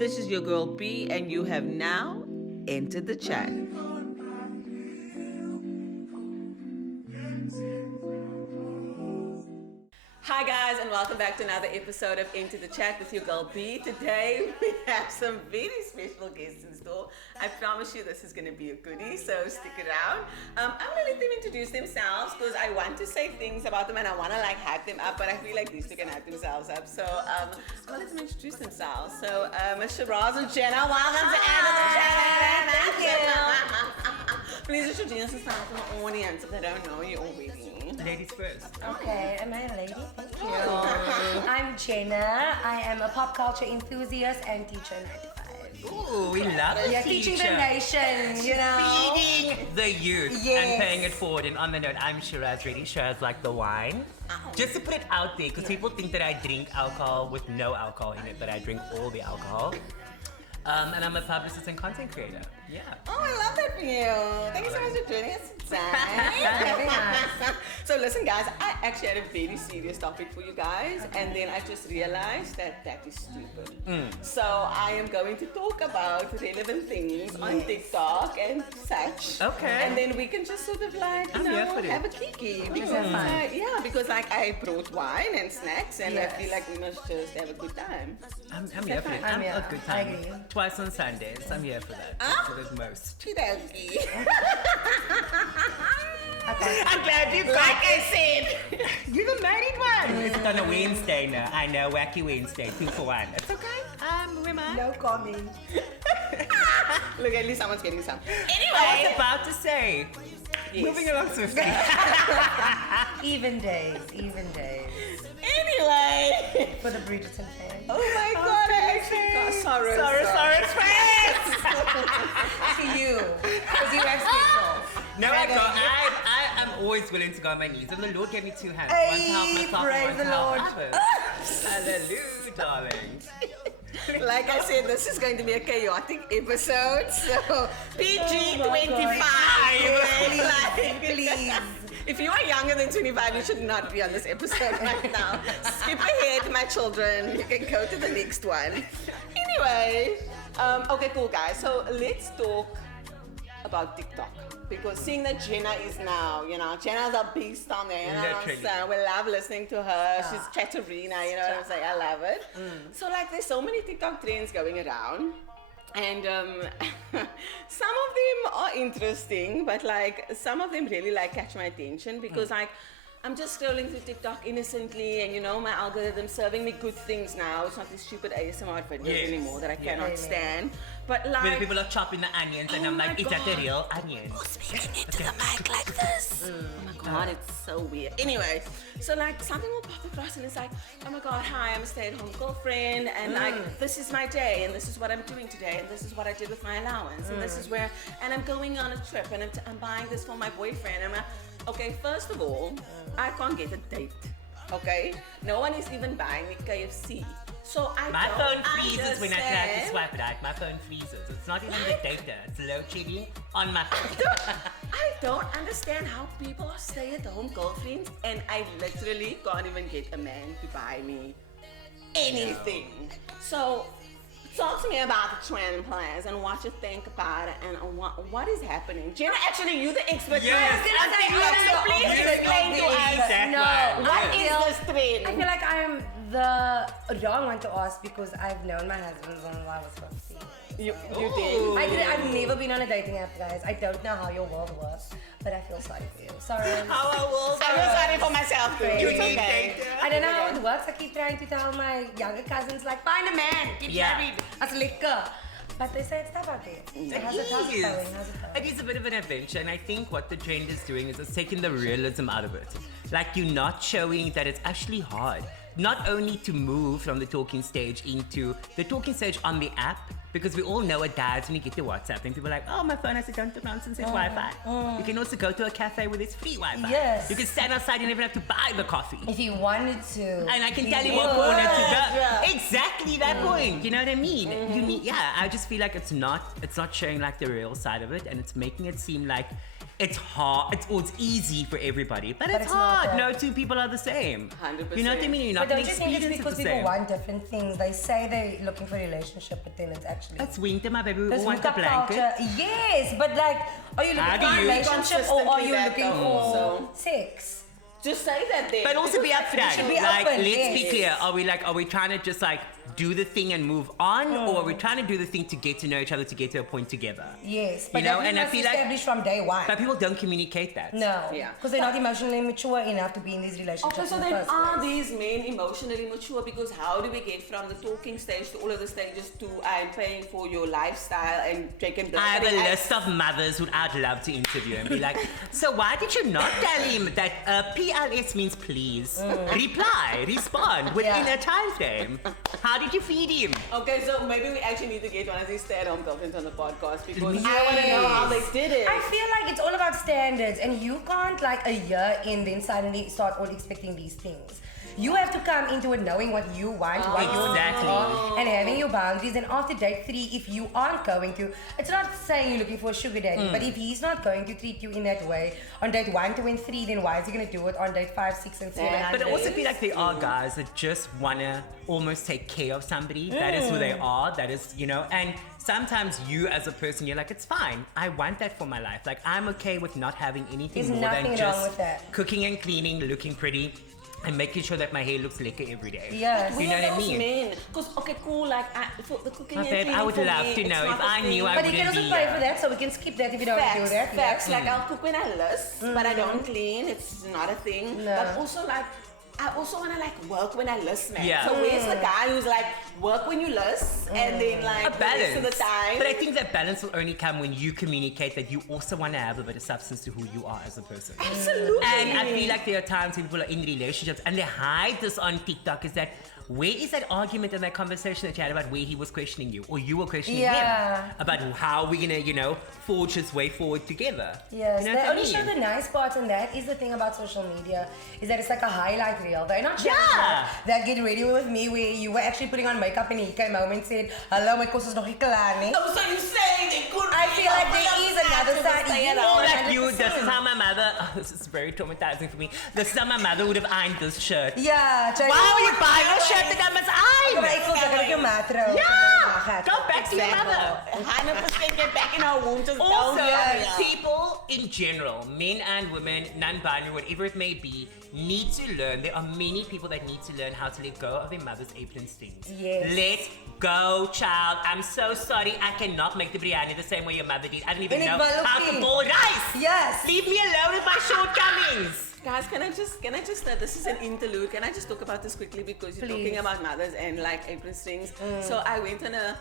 This is your girl B, and you have now entered the chat. Hi guys, and welcome back to another episode of Into the Chat with your girl B. Today we have some very special guests in store. I promise you this is going to be a goodie, so stick around. I'm going to let them introduce themselves because I want to say things about them and I want to hype them up, but I feel like these two can hype themselves up. So I'm going to let them introduce themselves. So Shiraz and Jenna, welcome to Into the Chat. Thank you. Please introduce yourself to the audience if they don't know you already. Ladies first. Okay, am I a lady? Thank you. I'm Jenna. I am a pop culture enthusiast and teacher in 95. Ooh, we love it. Yeah, teaching the nation, you know. Feeding the youth and paying it forward. And on the note, I'm Shiraz, really Shiraz like the wine. Just to put it out there, because people think that I drink alcohol with no alcohol in it, but I drink all the alcohol. And I'm a publicist and content creator. Yeah. Oh, I love that for you. Thank you so much for joining us today. Very nice. So listen, guys, I actually had a very serious topic for you guys, and then I just realized that is stupid. So I am going to talk about relevant things on TikTok and such. Okay. And then we can just sort of have a kiki. Because I brought wine and snacks, and I feel like we must just have a good time. I'm here for it. I'm a good I time. agree. Twice on Sundays. I'm here for that. For the most. Okey-dokey. Okay. I'm glad you Like I said. You're the married one. It's on a Wednesday now. I know, wacky Wednesday. 2 for 1. It's okay. Women. No comment. Look, at least someone's getting some. I Anyway. was about to say. Yes. Moving along swiftly. Even days, even days. Anyway. For the Bridgerton fans. Oh my god, I actually got sorrow. To you. Because you are special. No, I don't. I am always willing to go on my knees. And the Lord gave me 2 hands. Hey, one to help myself praise and one the to help Lord. others. Hallelujah, darling. Like I said, this is going to be a chaotic episode, so PG 25. Please. If you are younger than 25, you should not be on this episode right now. Skip ahead, my children. You can go to the next one. Anyway, okay, cool, guys. So let's talk about TikTok. Because seeing that Jenna is now, Jenna's a beast on there, Literally. So we love listening to her. She's Chatterina, you know what I'm saying? I love it. So there's so many TikTok trends going around. And some of them are interesting, but some of them really catch my attention because I'm just scrolling through TikTok innocently, and my algorithm's serving me good things now. It's not these stupid ASMR videos anymore that I cannot stand. But When people are chopping the onions and I'm like, is that the real onion? who's speaking into the mic like this? Oh my god, it's so weird. Anyway, so something will pop across and it's like, oh my god, hi, I'm a stay-at-home girlfriend, and this is my day, and this is what I'm doing today, and this is what I did with my allowance, and this is where, and I'm going on a trip, and I'm buying this for my boyfriend. I'm like, okay, first of all, I can't get a date. Okay, no one is even buying me KFC. So My phone freezes when I try to swipe it out. My phone freezes. It's not even the data. It's load shedding on my phone. I don't understand how people are stay-at-home girlfriends, and I literally can't even get a man to buy me anything. So talk to me about the trend plans and what you think about it and what is happening. Jenna, actually, you're the expert. Yes. Please explain to us. What is this trend? I feel like I'm the wrong one to ask because I've known my husband since I was 15. You did. I've never been on a dating app, guys. I don't know how your world works, but I feel sorry for you. Sorry. How I will. I feel sorry for myself too. You It's need okay. I don't know how it works. I keep trying to tell my younger cousins, find a man, get married, as liquor. But they say it's tough out there. How's it going? It is a bit of an adventure, and I think what the trend is doing is it's taking the realism out of it. You're not showing that it's actually hard. Not only to move from the talking stage into the talking stage on the app, because we all know it dies when you get to WhatsApp and people are like, oh, my phone has a don't nonsense Wi-Fi. You can also go to a cafe with its free Wi-Fi. Yes. You can stand outside and even have to buy the coffee. If you wanted to. And I can tell you what corner to go. Exactly that point. You know what I mean? You need, I just feel like it's not showing the real side of it, and it's making it seem like it's hard. It's easy for everybody, but it's it's not hard. that. No two people are the same. 100%. You know what I mean? You're not But going don't to you think it's experience it because the people same. want different things? They say they're looking for a relationship, but then it's actually... It's winter, my baby. We There's all want a hookup blanket. culture. Yes, but like, are you How looking do for a you- relationship or are you Consistently looking that though, for sex? Just say that then. But also be Because upfront. should be Like, open, let's be yes. clear. Are we trying to just like do the thing and move on, or are we trying to do the thing to get to know each other, to get to a point together? Yes, but You know, that and I must feel like- established from day one. But people don't communicate that. No, Yeah. because they're not emotionally mature enough to be in these relationships. Okay, so in the then first are place. these men emotionally mature? Because how do we get from the talking stage to all of the stages to I'm paying for your lifestyle and taking I have a list of mothers who I'd love to interview and be like, so why did you not tell him that PLS means please? Reply, respond within Yeah. a time frame. How did you feed him? Okay, so maybe we actually need to get one of these stay-at-home girlfriends on the podcast because I want to know how they did it. I feel like it's all about standards, and you can't like a year in then suddenly start all expecting these things. You have to come into it knowing what you want, what you Exactly. want, and having your boundaries. And after date 3, if you aren't going to, it's not saying you're looking for a sugar daddy, but if he's not going to treat you in that way on date 1, 2, and 3, then why is he going to do it on date 5, 6, and 7? But I also feel like there are guys that just wanna almost take care of somebody. That is who they are. That is, you know, and sometimes you as a person, you're like, it's fine. I want that for my life. Like, I'm okay with not having anything There's more than nothing just wrong with that. cooking and cleaning, looking pretty, and making sure that my hair looks lekker every day. Yes. You know what I mean? Men, because okay, cool. Like for the cooking My and babe, cleaning I would for love me, to it's know. not If a I knew, thing. I But he can wouldn't also be. pay for that, so we can skip that if you don't want to do Facts, that. facts. Like I'll cook when I lust, but I don't clean. It's not a thing. No. But also like, I also wanna like work when I lust, man. Yeah. So where's the guy who's like work when you lust and then like A the balance. rest of the time? But I think that balance will only come when you communicate that you also want to have a bit of substance to who you are as a person. Absolutely. And I feel like there are times when people are in relationships and they hide this on TikTok is that where is that argument and that conversation that you had about where he was questioning you or you were questioning Yeah. him about how we're gonna, you know, forge his way forward together. Yes, You know they what I only show mean? the nice parts, and that is the thing about social media, is that it's like a highlight reel. They're not showing Yeah. that Get Ready With Me where you were actually putting on makeup and he came home and said, hello, my kos is nog nie klaar nie. Oh, so you say they could I feel like there is another side. Or like you, 100%. this is how my mother, this is very traumatizing for me. This is how my mother would have ironed this shirt. Yeah, Why would you buy a shirt that I must iron? Maar ik voel dat ik je matro. Yeah! Go back to your mother. 100% get back in her womb. Just Also, don't worry. people in general, men and women, non-binary, whatever it may be, need to learn. There are many people that need to learn how to let go of their mother's apron strings. Yes. Let go, child. I'm so sorry. I cannot make the biryani the same way your mother did. I don't even En know ik wil ook how to niet. boil rice. Yes. Leave me alone with my shortcomings. Guys, can I just this is an interlude. Can I just talk about this quickly because you're Please. talking about mothers and like apron strings. So I went on a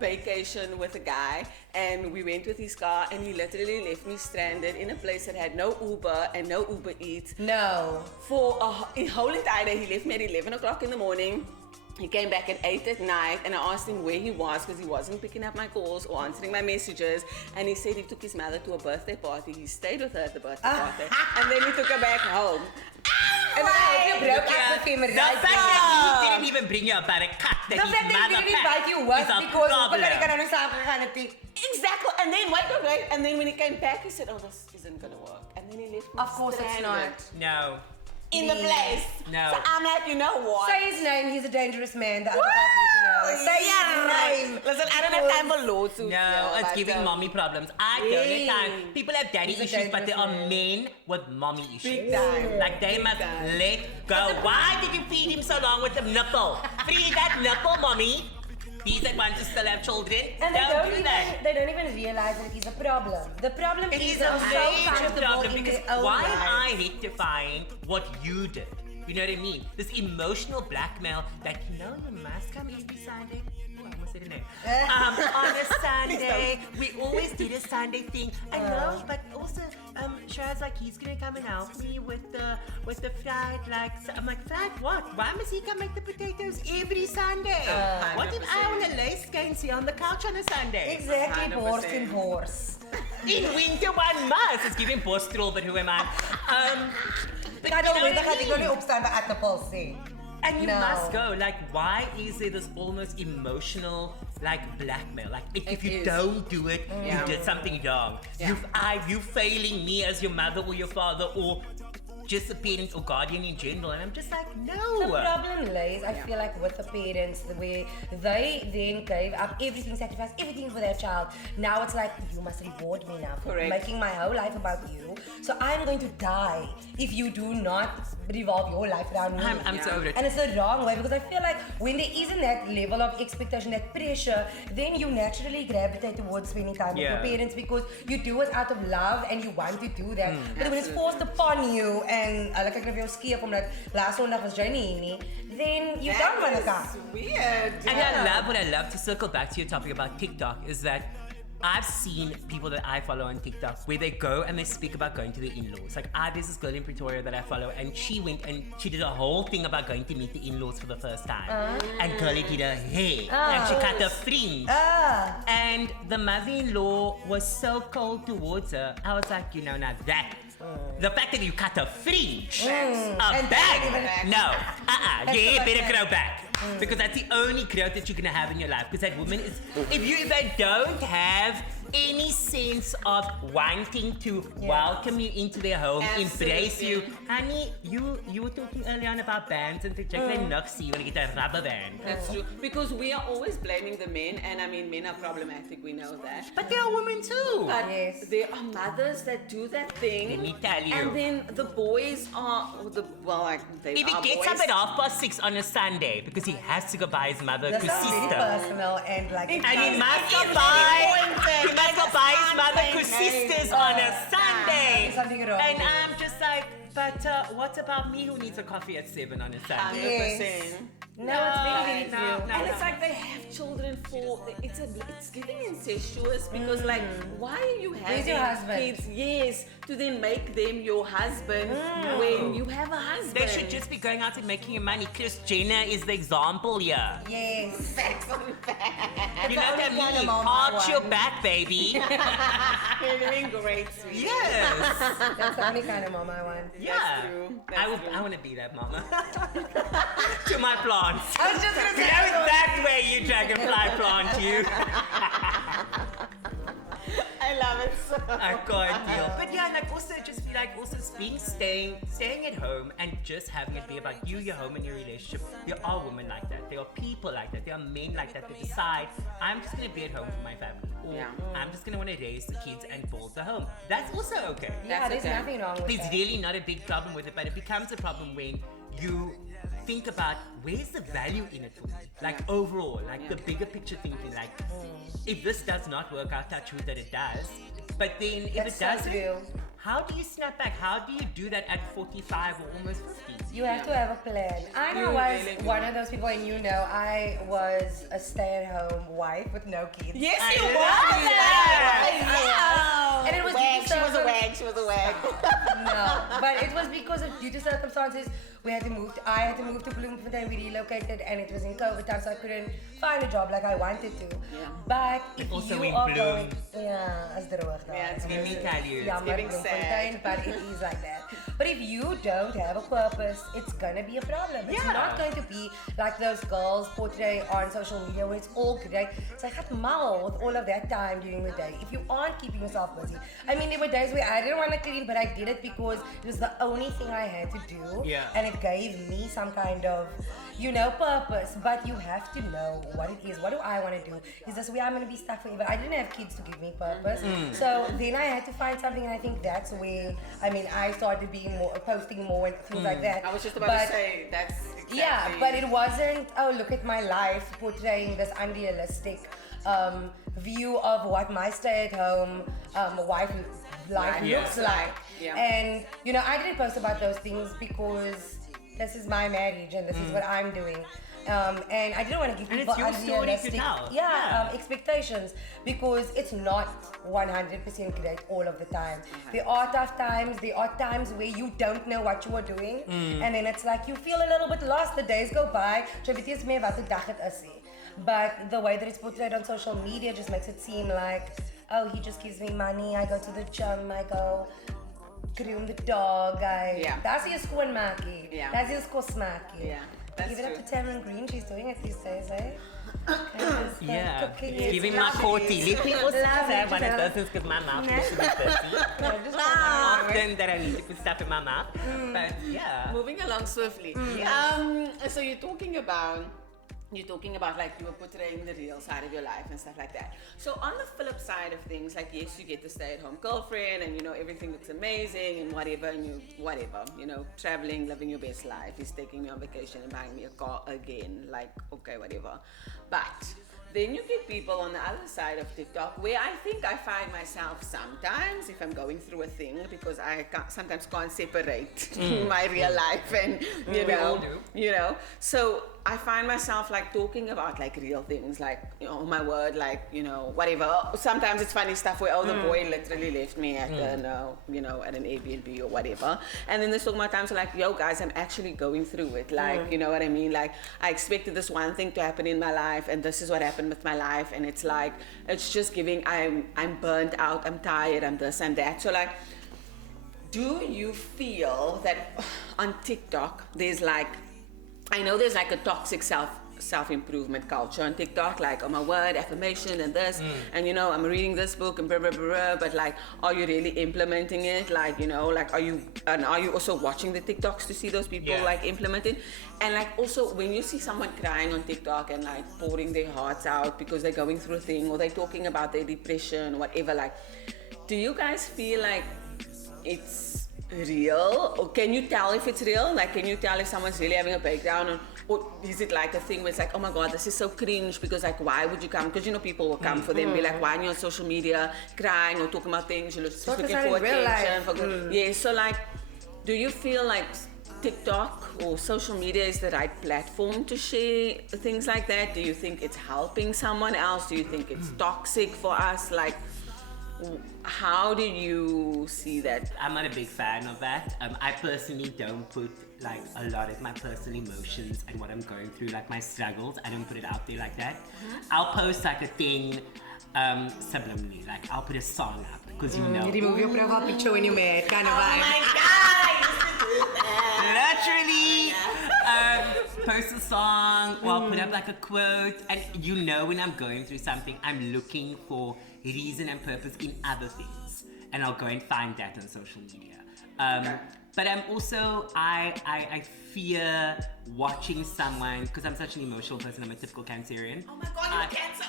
vacation with a guy and we went with his car and he literally left me stranded in a place that had no Uber and no Uber Eats. No. For a whole entire day, he left me at 11 o'clock in the morning. He came back at 8 at night and I asked him where he was because he wasn't picking up my calls or answering my messages. And he said he took his mother to a birthday party. He stayed with her at the birthday party. And then he took her back home. And I hope you broke up with him The right fact now. that he didn't even bring you about a cut that The his fact that mother he didn't packed invite you was is a because problem. ik kan nou samen gegaan het die. Exactly. And then wait. And then when he came back, he said, "Oh, this isn't gonna work." And then he left me Of course it's stranded not. No. in the place. No. So I'm like, you know what? Say his name, he's a dangerous man. The other guys need to know. Say his name. Listen, I don't have time for lawsuits. No, it's but, giving mommy problems. I don't have time. People have daddy He's a issues, but there are dangerous men with mommy issues. Big time. Like they Big must time. let go. Why did you feed him so long with the nipple? Free that nipple, mommy. These that want to still have children, And they don't do even realize that it is a problem. The problem It is is they a are so major comfortable problem in because their own why am I lives. rectifying what you did? You know what I mean? This emotional blackmail that you know you must come every Sunday. Oh, I almost said a name. On a Sunday, we always did a Sunday thing. I know, but also Shah's like he's gonna come and help me with the fried like. So I'm like fried what? Why must he come make the potatoes every Sunday? What if I want to lay skansie on the couch on a Sunday? Exactly, 100%. borst and horse. In winter one must. It's giving postrol, but who am I? But I you don't know weet, what dan I gaat ik mean? wel niet opstaan bij Attapel sê. And you No. must go. Like, why is there this almost emotional, like, blackmail? Like, if you is. don't do it, Yeah. you did something wrong. Yeah. You failing me as your mother or your father or just a parent or guardian in general. And I'm just like, The no. problem lays, I feel like, with the parents, the way they then gave up everything, sacrificed everything for their child. Now it's like, you must reward me now for Correct. making my whole life about you. So I'm going to die if you do not revolve your life around me. I'm so over it. And it's the wrong way, because I feel like when there isn't that level of expectation, that pressure, then you naturally gravitate towards spending time with your Yeah. parents, because you do it out of love and you want to do that. But when it's forced upon you and like ek nou vir jou skiep omdat laas Sondag was jy nie hier nie, then you don't want to That come. is weird. And what I love to circle back to your topic about TikTok is that I've seen people that I follow on TikTok where they go and they speak about going to their in-laws. Like, there's this girl in Pretoria that I follow, and she went and she did a whole thing about going to meet the in-laws for the first time. And girlie did her hair, and she cut her fringe. And the mother-in-law was so cold towards her. I was like, now that. The fact that you cut her fringe, a And bag, no, Extra yeah, better back. grow back. Because that's the only growth that you're gonna have in your life. Because that woman is, if they don't have any sense of wanting to welcome you into their home, embrace you, honey, you were talking earlier on about bands and things like that. You wanna get a rubber band. That's true. Because we are always blaming the men, and I mean, men are problematic, we know that. But there are women too. But Yes. there are mothers that do that thing. Let me tell you. And then the boys are, they If he are gets boys. up at 6:30 on a Sunday because he has to go buy his mother That's because really sister. personal and like. And he It's must go really buy pointed. he must go I buy just his mother can't because say, hey. sisters on a Sunday. There's something wrong. And I'm just like, but what about me who needs a coffee at 7 on a Sunday? 100%. No, it's very, very No, true. no. And it's like they have children for it's getting incestuous because like why are you having Where's your husband? kids? Yes, to then make them your husband when you have a husband. They should just be going out and making your money. Kris Jenner is the example here. Yes. Facts on facts. You know what I only kind of mean? mom I Arch your want. back, baby. You're doing great, sweetie. Yes. That's the only kind of mom I want. Yeah. true. I want to be that mama. To my plants. I was just gonna say. That way you dragonfly plant you. I love it so. I can't deal. But yeah, like also just be like also being staying at home and just having it be about you, your home, and your relationship. There are women like that. There are people like that. There are men like that decide I'm just gonna be at home for my family. Or I'm just gonna want to raise the kids and build the home. That's also okay. Yeah, That's there's okay. nothing wrong with There's that. really not a big problem with it, but it becomes a problem when you think about where's the value in it for me? Like overall, like the bigger picture thinking, like if this does not work out, touch wood that it does. But then if That's it so doesn't, true. how do you snap back? How do you do that at 45 or almost 50? You have to have a plan. I You was really do. one of those people, and you know, I was a stay-at-home wife with no kids. Yes, I you love was. that. And it was wag. because She was a of- wag. She was a wag. No, but it was because of due to circumstances. We had to move. I had to move to Bloemfontein. We relocated, and it was in COVID time, so I couldn't find a job like I wanted to. Yeah. But if Also you in are Bloem. going, as the road. Yeah, it's Let me tell you. Yeah, It's maar getting Bloemfontein, sad. but it is like that. But if you don't have a purpose, it's gonna be a problem. It's Yeah. not going to be like those girls portray on social media where it's all great. It's like got mal with all of that time during the day. If you aren't keeping yourself busy. I mean, there were days where I didn't want to clean, but I did it because it was the only thing I had to do. Yeah. And it gave me some kind of, purpose. But you have to know what it is. What do I want to do? Is this where I'm going to be stuck forever? I didn't have kids to give me purpose. So then I had to find something, and I think that's where, I started being more, posting more and things like that. I was just about But- to say that's exactly. yeah, but it wasn't, oh, look at my life portraying this unrealistic view of what my stay-at-home wife life Yeah. looks like. Yeah. And, I didn't post about those things because this is my marriage and this is what I'm doing. And I didn't want to give And people it's your story to unrealistic tell. Yeah. expectations because it's not 100% great all of the time. There are tough times. There are times where you don't know what you are doing, and then it's like you feel a little bit lost. The days go by. So it is meer wat die dag het is. But the way that it's portrayed on social media just makes it seem like, oh, he just gives me money. I go to the gym. I go groom the dog. Yeah. That's your skoonmaakie. Yeah. That's your skosmaakie. Yeah. That's Give it up true. to Tamron Green. She's doing it these days, eh? Yeah, Cooking it's is giving my lovely. corty. Let me also Lovely have one to of know. those because my mouth used to be thirsty. Often that I need to put stuff in my mouth. But yeah. Moving along swiftly. So you're talking about like you were portraying the real side of your life and stuff like that. So on the flip side of things, like yes, you get the stay-at-home girlfriend and you know everything looks amazing and whatever, and you know, traveling, living your best life. He's taking me on vacation and buying me a car again. Like, okay, whatever. But then you get people on the other side of TikTok where I think I find myself sometimes if I'm going through a thing because I sometimes can't separate my real life and We all do. you know. So I find myself like talking about like real things, like, you know, oh my word, like, you know, whatever. Sometimes it's funny stuff where, oh, the boy literally left me at an Airbnb or whatever. And then there's talking about times like, yo guys, I'm actually going through it. Like, you know what I mean? Like, I expected this one thing to happen in my life and this is what happened with my life. And it's like, it's just giving, I'm burnt out, I'm tired, I'm this and that. So like, do you feel that on TikTok, there's like, I know there's like a toxic self-improvement culture on TikTok, like, oh my word, affirmation and this, and you know, I'm reading this book and blah, blah, blah, blah, but like, are you really implementing it? Like, you know, like, are you also watching the TikToks to see those people like implementing? And like, also when you see someone crying on TikTok and like pouring their hearts out because they're going through a thing or they're talking about their depression or whatever, like, do you guys feel like it's real, or can you tell if it's real? Like, can you tell if someone's really having a breakdown, or is it like a thing where it's like, oh my god, this is so cringe because like, why would you come? Because you know people will come for them, be like, why are you on social media crying or talking about things you're just looking for attention? Yeah, so like, do you feel like TikTok or social media is the right platform to share things like that? Do you think it's helping someone else? Do you think it's toxic for us? Like, how do you see that? I'm not a big fan of that. I personally don't put like a lot of my personal emotions and what I'm going through, like my struggles. I don't put it out there like that. I'll post like a thing subliminally, like I'll put a song up because you know. You remove your profile picture when you're mad, kind of vibe. Oh my god, I used to do that. Literally, post a song or I'll put up like a quote, and you know when I'm going through something, I'm looking for reason and purpose in other things, and I'll go and find that on social media. But I'm also, I fear watching someone, because I'm such an emotional person, I'm a typical Cancerian. Oh my god, you're Cancer.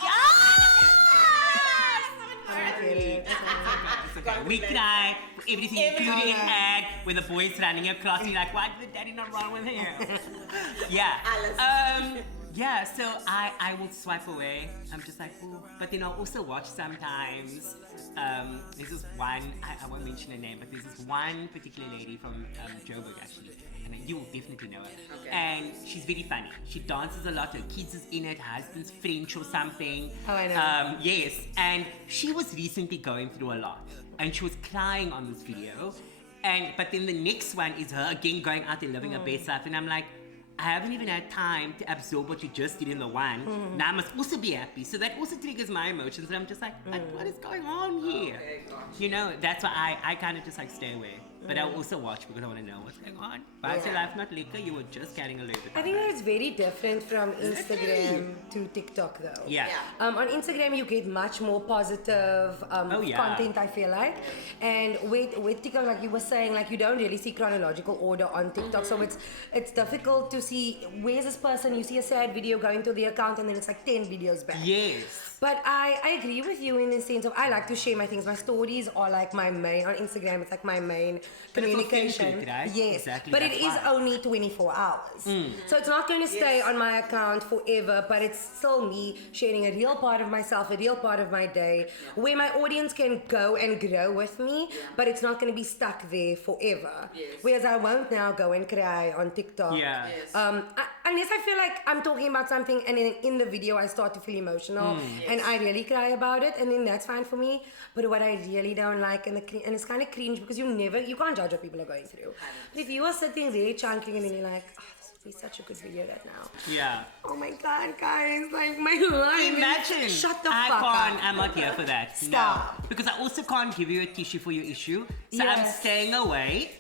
It's okay. We cry, everything including an ad where the boy's running across, you're like, why did the daddy not run with him? Yeah. Yeah, so I will swipe away. I'm just like, ooh. But then I'll also watch sometimes. There's this one, I won't mention her name, but there's this one particular lady from Joburg actually. And you will definitely know her. Okay. And she's very funny. She dances a lot. Her kids is in it. Her husband's French or something. Oh, I know. Yes. And she was recently going through a lot. And she was crying on this video. But then the next one is her again going out and living her best life. And I'm like, I haven't even had time to absorb what you just did in the one. Now I must also be happy. So that also triggers my emotions. And I'm just like, what is going on here? Okay, gosh. You know, that's why I kind of just like stay away. But I'll also watch because I want to know what's going on. But your life, not liquor, you were just carrying a little bit. I think it's very different from Instagram to TikTok though. Yeah. On Instagram you get much more positive content, I feel like. And with TikTok, like you were saying, like you don't really see chronological order on TikTok. So it's difficult to see where's this person, you see a sad video going to the account and then it's like 10 videos back. Yes. But I agree with you in the sense of I like to share my things. My stories are like my main, on Instagram it's like my main communication. Authentic, right? Yes, Exactly, but it that's is why. only 24 hours. So it's not going to stay on my account forever, but it's still me sharing a real part of myself, a real part of my day, where my audience can go and grow with me, but it's not going to be stuck there forever. Yes. Whereas I won't now go and cry on TikTok. Yeah. Yes. Unless I feel like I'm talking about something and then in the video I start to feel emotional and I really cry about it, and then that's fine for me. But what I really don't like, and it's kind of cringe because you can't judge what people are going through. But if you are sitting there chunking and then you're like, oh, this would be such a good video right now. Yeah. Oh my god, guys, like my life. Imagine. Shut the I fuck can't, up. I'm not here for that. Stop. No. Because I also can't give you a tissue for your issue. So I'm Yes. staying away.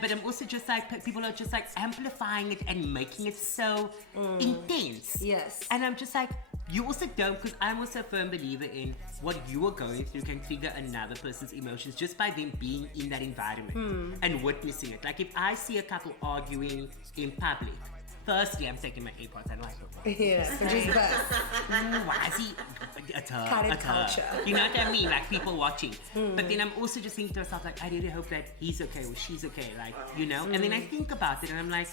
but I'm also just like, people are just like amplifying it and making it so intense. Yes. And I'm just like, you also don't, because I'm also a firm believer in what you are going through can trigger another person's emotions just by them being in that environment and witnessing it. Like if I see a couple arguing in public, firstly, I'm taking my AirPods and like, Yeah, which is bad. why is he? It's her. Current It's her. culture. You know what I mean? Like people watching. But then I'm also just thinking to myself, like, I really hope that he's okay or she's okay. Like, you know? And then I think about it and I'm like,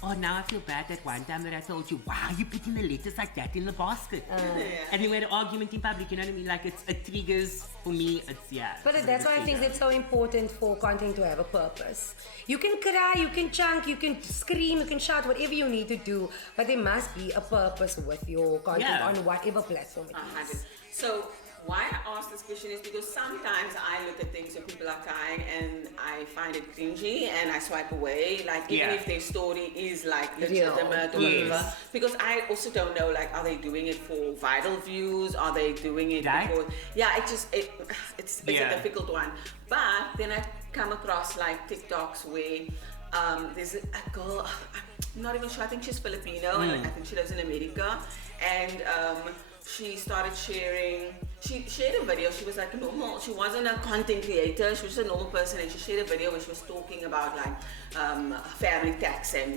oh, now I feel bad that one time that I told you, why are you putting the letters like that in the basket? And then we had an argument in public, you know what I mean? Like, it triggers, for me, it's, yeah. But it's a that's bit why I think trigger. it's so important for content to have a purpose. You can cry, you can chunk, you can scream, you can shout, whatever you need to do, but there must be a purpose with your content Yeah. on whatever platform it is. So why I ask this question is because sometimes I look at things when people are crying and I find it cringy and I swipe away, like even Yeah. if their story is like Real. legitimate or Yes. whatever. Because I also don't know, like, are they doing it for viral views? Are they doing it Right. because it's a Yeah. difficult one. But then I come across like TikToks where there's a girl, I'm not even sure, I think she's Filipino and I think she lives in America, and she started sharing, she shared a video. She was like normal, she wasn't a content creator, she was just a normal person, and she shared a video where she was talking about like family tax and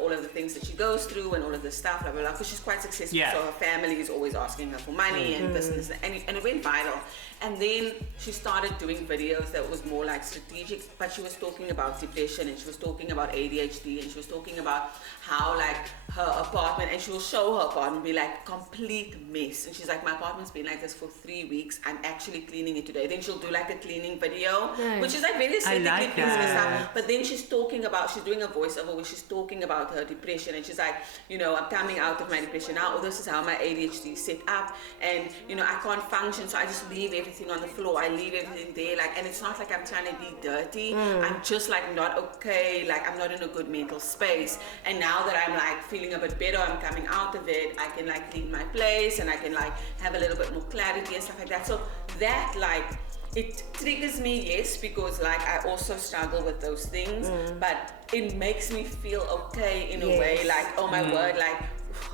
all of the things that she goes through and all of this stuff, blah blah blah, because she's quite successful. Yeah. So her family is always asking her for money and this and this, and it went viral. And then she started doing videos that was more like strategic, but she was talking about depression and she was talking about ADHD and she was talking about how like her apartment, and she will show her apartment be like complete mess, and she's like, my apartment's been like this for 3 weeks, I'm actually cleaning it today. Then she'll do like a cleaning video, Nice. which is like very aesthetically like pleasing and that. stuff. But then she's doing a voiceover where she's talking about her depression, and she's like, I'm coming out of my depression now, or this is how my ADHD is set up, and I can't function, so I just leave everything on the floor, I leave everything there, like, and it's not like I'm trying to be dirty, I'm just like not okay, like I'm not in a good mental space. And now that I'm like feeling a bit better, I'm coming out of it, I can like clean my place and I can like have a little bit more clarity and stuff like that. So that like, it triggers me, yes, because like I also struggle with those things, but it makes me feel okay in a way, Yes. like, oh my word, like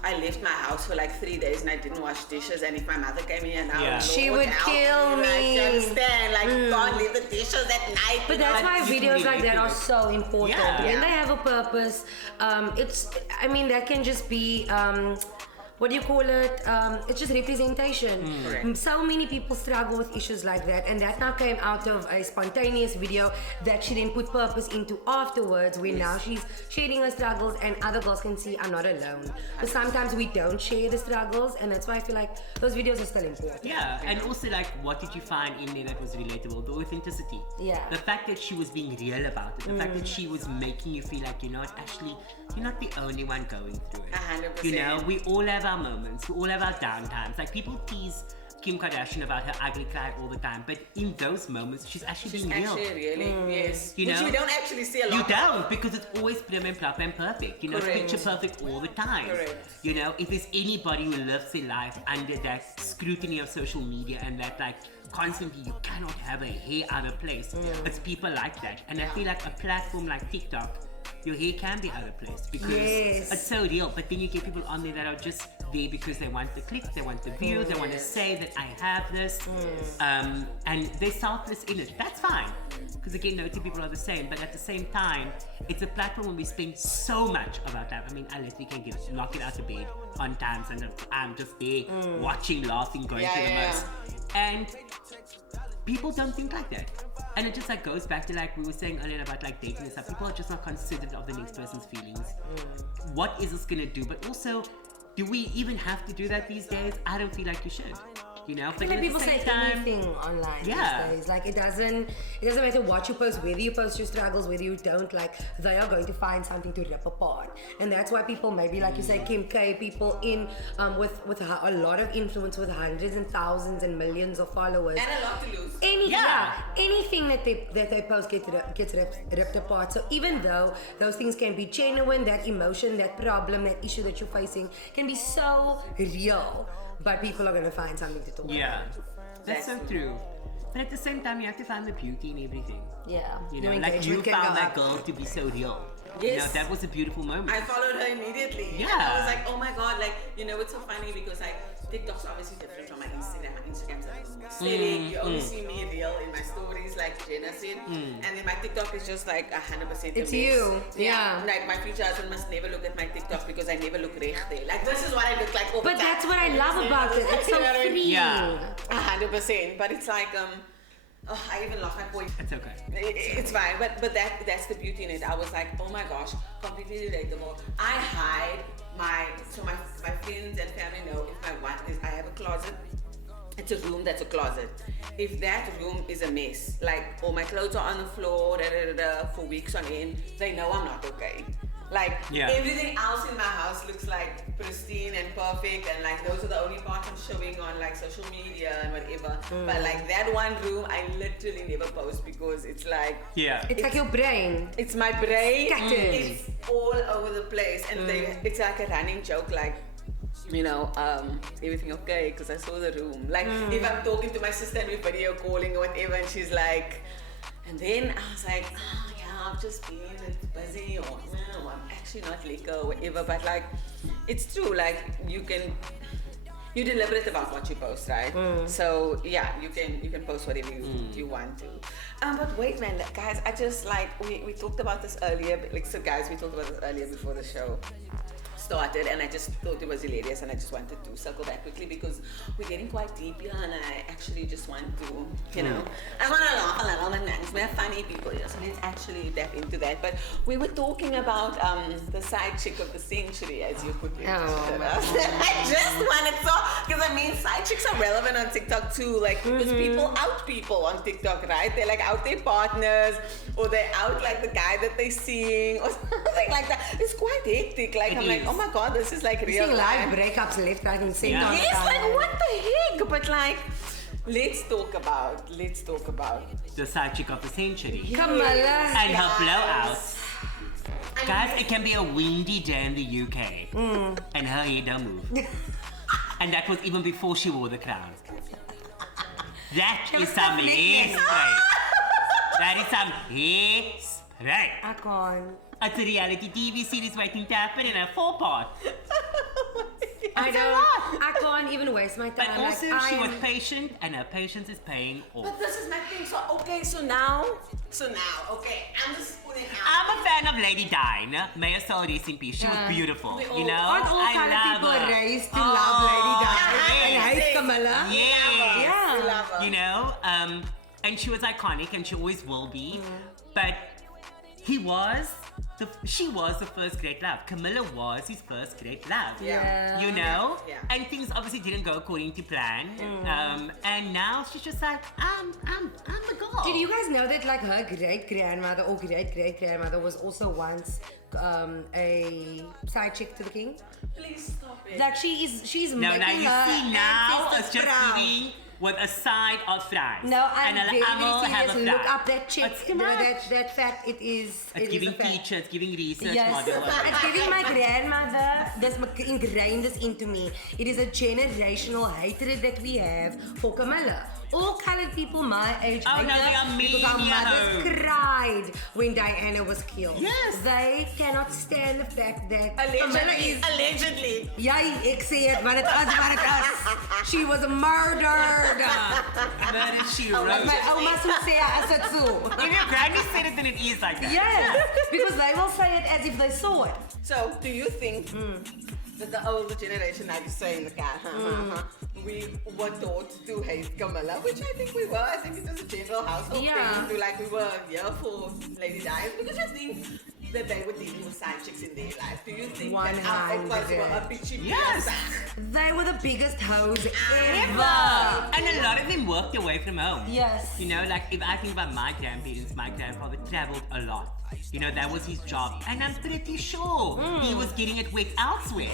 I left my house for like 3 days and I didn't wash dishes, and if my mother came in now, Yeah. She Lord would help kill Like, me. you understand? Like, you can't leave the dishes at night. But that's why you can videos like that relate are to it. so important. Yeah. When they have a purpose, that can just be, what do you call it? It's just representation. Correct. So many people struggle with issues like that, and that now came out of a spontaneous video that she then put purpose into afterwards, where now she's sharing her struggles and other girls can see I'm not alone. But sometimes we don't share the struggles, and that's why I feel like those videos are still important. Yeah, and also like, what did you find in there that was relatable? The authenticity. Yeah. The fact that she was being real about it. The fact that she was making you feel like, Ashley, you're not the only one going through it. 100%. We all have our moments. We all have our down times. Like, people tease Kim Kardashian about her ugly cry all the time, but in those moments, she's actually She's being real. actually really, yes. You Which know? we don't actually see a lot. You don't, because it's always prim and proper and perfect. It's Correct. picture perfect all the time. Correct. If there's anybody who lives their life under that scrutiny of social media and that like constantly you cannot have a hair out of place, it's people like that. And I feel like a platform like TikTok, your hair can be out of place because Yes. it's so real. But then you get people on there that are just there because they want the clicks, they want the views, they want to say that I have this, and they're selfless in it. That's fine, because again, no two people are the same. But at the same time, it's a platform where we spend so much of our time. I mean, unless we can lock it out of bed on times, and I'm just there watching, laughing, going through the most, and people don't think like that. And it just like goes back to like we were saying earlier about like dating and stuff. People are just not considerate of the next person's feelings. What is this gonna do? But also, do we even have to do that these days? I don't feel like you should. But I at feel like the people same say time, anything online Yeah. these days. Like it doesn't matter what you post, whether you post your struggles, whether you don't. Like they are going to find something to rip apart, and that's why people maybe like you say Kim K, people in with a lot of influence, with hundreds and thousands and millions of followers. And a lot to lose. Anything that they post gets ripped apart. So even though those things can be genuine, that emotion, that problem, that issue that you're facing can be so real, but people are gonna find something to talk about. Yeah. That's so true. But at the same time, you have to find the beauty in everything. Yeah. You know, Your like you engagement can found go that up. girl to be so real. Yes. You know, that was a beautiful moment. I followed her immediately. Yeah. And I was like, oh my god, like, you know, it's so funny because like TikTok's obviously different from my Instagram. My Instagram's like aesthetic. You only see me real in my stories, like Jenna said. And then my TikTok is just like 100% It's a mess. you. Yeah. Like my future husband must never look at my TikTok because I never look recht there. Like this is what I look like all the But time. that's what I love about it. It's so You know what I mean? free. Yeah. 100%. But it's like, oh, I even lost my point. It's okay. It's fine, but that's the beauty in it. I was like, oh my gosh, completely relatable. I hide my friends and family know if my one is I have a closet. It's a room that's a closet. If that room is a mess, like all my clothes are on the floor, for weeks on end, they know I'm not okay. Like everything else in my house looks like pristine and perfect, and like those are the only parts I'm showing on like social media and whatever. But like that one room, I literally never post because it's like It's like your brain. it's my brain. Scattered. It's all over the place, and it's like a running joke, like. You know, everything okay? Because I saw the room. Like, if I'm talking to my sister and we're video calling or whatever, and she's like, and then I was like, oh yeah, I've just been busy, or no, I'm actually not liquor or whatever. But like, it's true. Like, you're deliberate about what you post, right? So yeah, you can post whatever you want to. But wait, man, guys, I just like we talked about this earlier. Like, so guys, we talked about this earlier before the show started, and I just thought it was hilarious, and I just wanted to circle back quickly because we're getting quite deep here, and I actually just want to, you know, I want to laugh a little bit, man. We're funny people here, so let's actually tap into that. But we were talking about the side chick of the century, as you put it. I just wanted to, because I mean, side chicks are relevant on TikTok too, like because people out people on TikTok, right? They're like out their partners, or they're out like the guy that they're seeing, or something like that. It's quite hectic. Like I'm like, oh my god, this is like real Seeing life. live breakups left, right, and center. on Yes, the like timeline. what the heck? But like, let's talk about The side chick of the century. Kamala. And her Yes. blowouts. Guys, it can be a windy day in the UK. And her hair don't move. And that was even before she wore the crown. That is some hairspray. That is some hairspray. I can't. It's a reality TV series waiting to happen in a 4-part. I It's a don't. lot. I can't even waste my But time. also, like, she I was am- patient, and her patience is paying off. But this is my thing. So now, okay, I'm just putting out. I'm a fan of Lady Di. May her soul rest in peace. She was Yeah. beautiful, We you all- know? Aren't all I kind of love people her. raised to Oh, love Lady Di and yes. hate Kamala? Yes. Yeah. We love her. You know, and she was iconic, and she always will be. But she was the first great love. Camilla was his first great love. Yeah. You know? Yeah. And things obviously didn't go according to plan. And now she's just like, I'm the girl. Did you guys know that like her great grandmother or great great grandmother was also once a side chick to the king? Please stop it. Like she's No, making now you her see now ancestors it's just proud. giving with a side of fries. No, I'm and very, I will very have serious. a Look fry. up that chick. It's You know, much. that fact. It is. It's it giving is a fact. teacher, it's giving research Yes, model. it's giving my grandmother. This ingrained this into me. It is a generational hatred that we have for Kamala. All colored people my age Oh, hate no, they her are because our mean, mothers yo. cried when Diana was killed. Yes. They cannot stand the fact that Kamala is. Allegedly. Jy, ek sê het, maar het is wat het is. She was murdered. Murder she wrote. My oma sou sê as dit so. If your granny said it, then it is like that. Yes, because they will say it as if they saw it. So, do you think that the older generation, like you say in the car, we were taught to hate Camilla, which I think we were. I think it was a general household Yeah. thing. Like we were here for Lady Di because I think that they were dealing with side chicks in their life. Do you think that our uncles were a 100. bitchy Yes. They were the biggest hoes ever. Ever. And a lot of them worked away from home. Yes. You know, like if I think about my grandparents, my grandfather traveled a lot. You know, that was his job. And I'm pretty sure he was getting it wet elsewhere.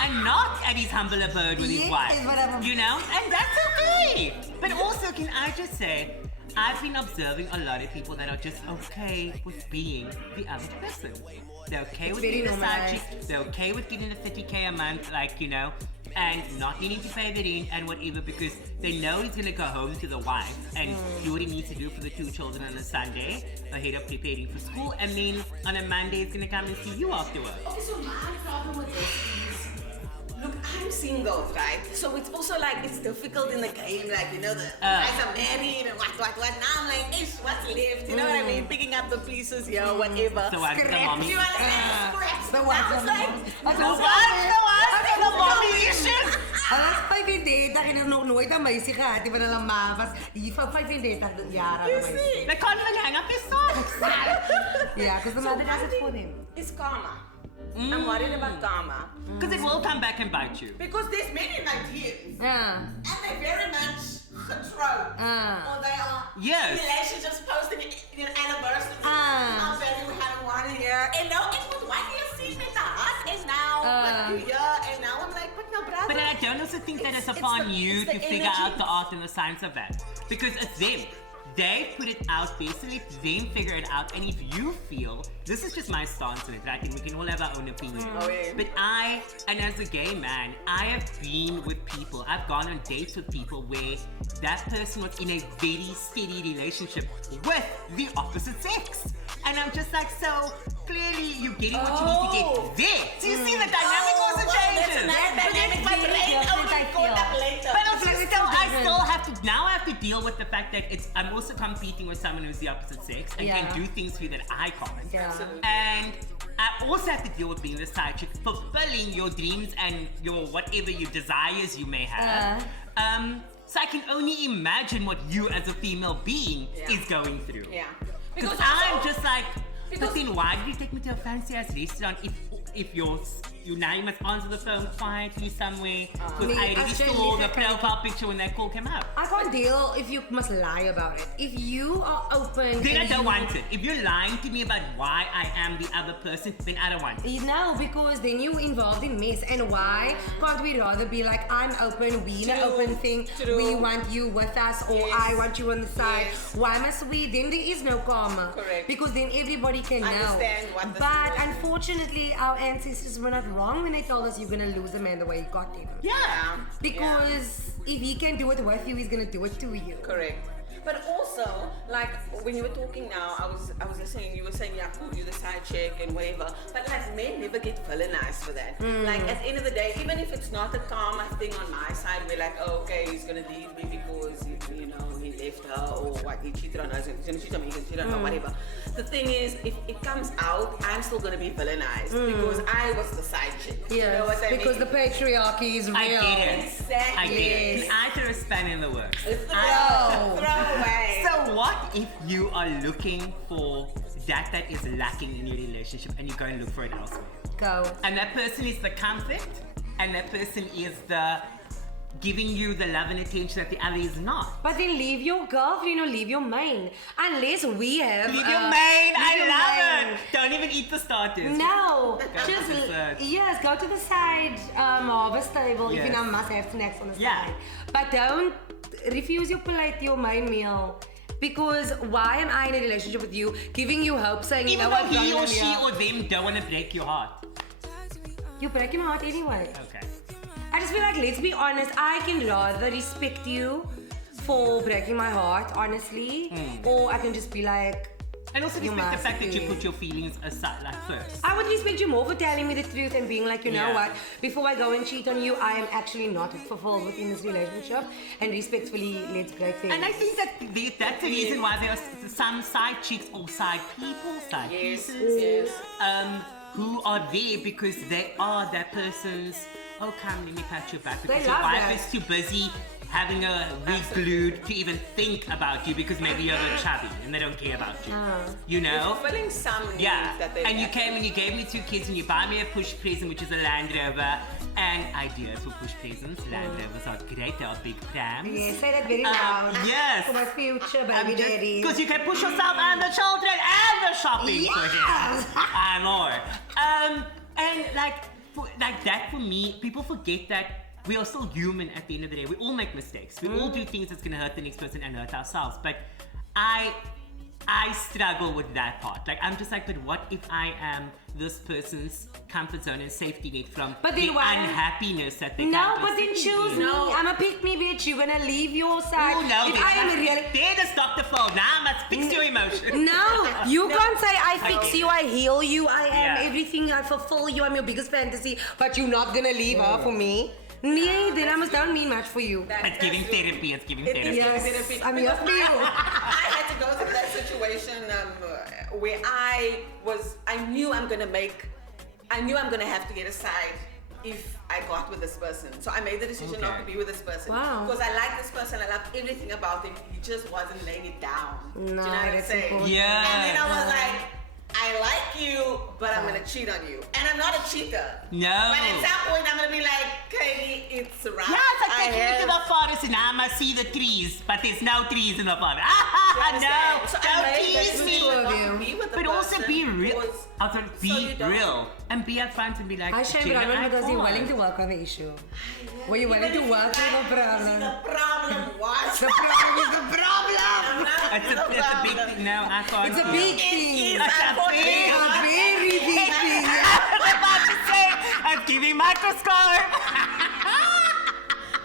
And not at his humble abode with his Yes, wife. whatever. You know? And that's okay. But also, can I just say, I've been observing a lot of people that are just okay with being the other person. They're okay It's with very being the side normalized. chick. They're okay with getting the 30K a month, like, you know, and not needing to pay the rent and whatever because they know he's gonna go home to the wife and do what he needs to do for the 2 children on a Sunday ahead of preparing for school, and then on a Monday he's gonna come and see you after work. Okay, so my problem with this is, look, I'm single, right? So it's also like, it's difficult in the game, like, you know, the guys are married and what. Now I'm like, ish, what's left? You know what I mean? Picking up the pieces here, whatever. So what's the mommy? Do you understand? Scraps. The Now ones it's on like, the mommy issues. Alas 35 ik heb nog nooit een meisje gehad die van een ma was hier van 35 jaar. You see? They can't even hang up his socks. Yeah, because the mother does it for them. It's karma. I'm worried about karma. Because it will come back and bite you. Because there's many Nigerians, Yeah. and they're very much controlled. Or they are Yes. relationships posting in anniversaries. Ah. How very we had one here. And now it was 1 year seen with the heart, and now what you hear, and now I'm like, but no, brother. But I don't also think that it's It's upon the- you it's to the figure energy. out the art and the science of that. Because it's them. They put it out there, so let them figure it out. And if you feel, this is just my stance on it, right? And we can all have our own opinion. Oh, yeah. But and as a gay man, I have been with people, I've gone on dates with people where that person was in a very steady relationship with the opposite sex. And I'm just like, so clearly you're getting what you need to get there. So you see the dynamic also changes. My brain only caught up later. But also I still have to, now I have to deal with the fact that I'm also competing with someone who's the opposite sex and Yeah. can do things for you that I can't. Yeah. Absolutely. And I also have to deal with being the side chick, fulfilling your dreams and your whatever your desires you may have. So I can only imagine what you as a female being Yeah. is going through. Yeah. Because also- I'm just like, because- but then why did you take me to a fancy ass restaurant if you now you must answer the phone quietly somewhere because Me, I already Australia saw the is a kind of- profile picture when that call came up. I can't deal if you must lie about it. If you are open. Then I and don't you- want it. If you're lying to me about why I am the other person, then I don't want it. No, because then you're involved in mess. And why can't we rather be like, I'm open, we in an True, open thing, true. we want you with us, or Yes. I want you on the side. Yes. Why must we? Then there is no karma. Correct. Because then everybody can Understand know. what the But situation- unfortunately, our ancestors were not wrong when they told us you're gonna lose a man the way you got him. Yeah. Because if he can do it with you, he's gonna do it to you. Correct. But also, like when you were talking now, I was listening. You were saying, yeah, cool, you're the side chick and whatever. But like men never get villainized for that. Like at the end of the day, even if it's not a karma thing on my side, we're like, oh, okay, he's gonna leave me because you know he left her or what he cheated on us, he's gonna cheat on me, he's gonna cheat on her, whatever. The thing is, if it comes out, I'm still gonna be villainized because I was the side chick. You know what I mean? because the patriarchy is real. I get it. Exactly. I get it. Can I throw a span in the works? Throw away. So what if you are looking for that is lacking in your relationship and you go and look for it elsewhere? Go. And that person is the comfort and that person is the giving you the love and attention that the other is not. But then leave your girlfriend or leave your main. Unless we have. Leave your main. leave I your love main. it. Don't even eat the starters. No, Go just to the side. yes, go to the side harvest table if you Yes. now must have snacks on the Yeah. side. But don't refuse your plate, your main meal. Because why am I in a relationship with you, giving you hope, saying you Even know though what, he or Ronnie, she yeah. or them don't want to break your heart. You're breaking my heart anyway. Okay. I just feel like, let's be honest, I can rather respect you for breaking my heart, honestly, or I can just be like, And also You respect the must fact that you be. put your feelings aside, like first. I would respect you more for telling me the truth and being like, you know Yeah. what, before I go and cheat on you, I am actually not fulfilled within this relationship, and respectfully, let's break things. And I think that that's the reason why there are some side chicks or side people, side Yes, pieces, yes. who are there because they are that person's, oh come, let me pat your back. Because They your love wife that. is too busy having a wig glued to even think about you because maybe you're a bit chubby and they don't care about you. You know? Fulfilling some needs Yeah, that they and you have. came and you gave me 2 kids and you buy me a push present, which is a Land Rover. And ideas for push presents, Land Rovers are great, they are big prams. Yeah, say that very loud. Yes. For my future baby daddy. Because you can push yourself and the children and the shopping for him. Yes. And more. And like that for me, people forget that we are still human at the end of the day. We all make mistakes. We all do things that's gonna hurt the next person and hurt ourselves. But I I struggle with that part. Like, I'm just like, but what if I am this person's comfort zone and safety net from But the then why- unhappiness that they No, can't but then receive? choose me. I'm a pick me bitch. You're gonna leave your side. Oh, no, if I am really. there does Dr. Phil. Now I must fix your emotion. No, you can't say I fix Okay. you, I heal you, I am Yeah. everything, I fulfill you, I'm your biggest fantasy, but you're not gonna leave her for me. Nee, then I must don't mean much for you. It's giving therapy. It's giving therapy. Yes, Therapy. I'm here for you. I had to go through that situation where I knew I'm gonna have to get aside if I got with this person. So I made the decision not to be with this person. Wow. Because I like this person, I love everything about him. He just wasn't laying it down. No, Do you know what I'm that's saying? important. Yeah. And then I was like, I like you, but I'm gonna cheat on you. And I'm not a cheater. No. But at some point I'm gonna be like, Katie, it's right. Yeah, it's like taking you to have- the forest and I must see the trees, but there's no trees in the forest. You No, understand? So I don't made the tease decision me. Two of not you. to be with the But also person be real. because- Also So be you don't- real and be upfront and be like, I shame Gina, Brandon because you're can't. willing to work on the issue. Were you willing Even to if work you on the like, problem? The problem was. The problem is the problem! It's a big thing now. I can't. It's a do big it. thing. It's unfortunately It's a not. very big thing. I was about to say, I'm giving microscope.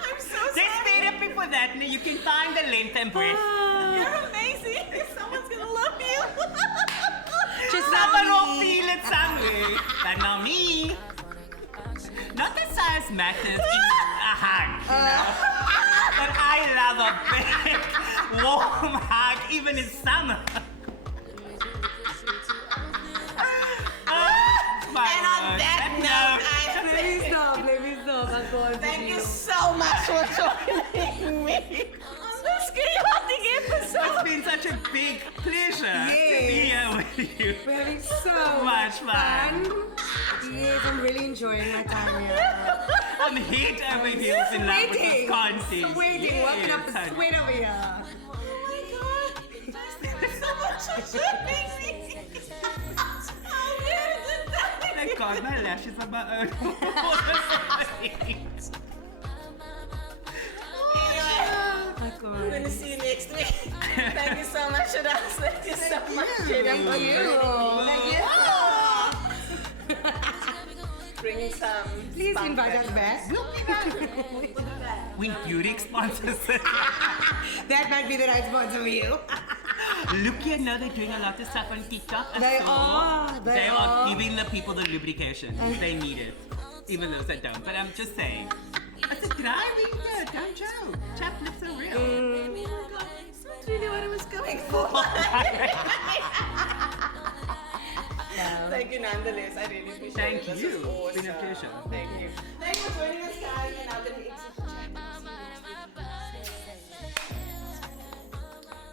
I'm so There's sorry. therapy for that. Now you can find the length and breadth. You're amazing. Someone's gonna love you. Just Someone will me. feel it somewhere, but not me. Not the size matters in a hug, you know. But I love a big, warm hug, even in summer. And on that note, Let me stop, let me stop. I'm going thank you so much for joining me on this chaotic It's episode. been such a big pleasure to be Yes. here with you. We're having so Much fun. Yes, I'm really enjoying my time here. I'm head over heels in love with this Sweating. content. Sweating, working up Yes, the honey. sweat over here. Oh my god. Thank you so much for joining me. Oh, yeah, Thank God, my lashes are my own. Anyway, My I'm God. gonna see you next week. Thank you so much, Shadas. Thank you so much, Jenny. Thank you. Bringing some. Please fun invite back. us back. We'll be back. When Buick sponsors it. That might be the right sponsor for you. Look here, now they're doing a lot of stuff on TikTok. I They saw. are, They they are are. giving the people the lubrication. They need it. Even those that don't. But I'm just saying. It's a dry winter. Don't joke. Chap lips are real. Oh my god, that's really what I was going for. Thank you nonetheless. I really appreciate Thank it. This you. was It's been a awesome. pleasure. Thank you. Thank you for joining us, guys. And I'm going to exit.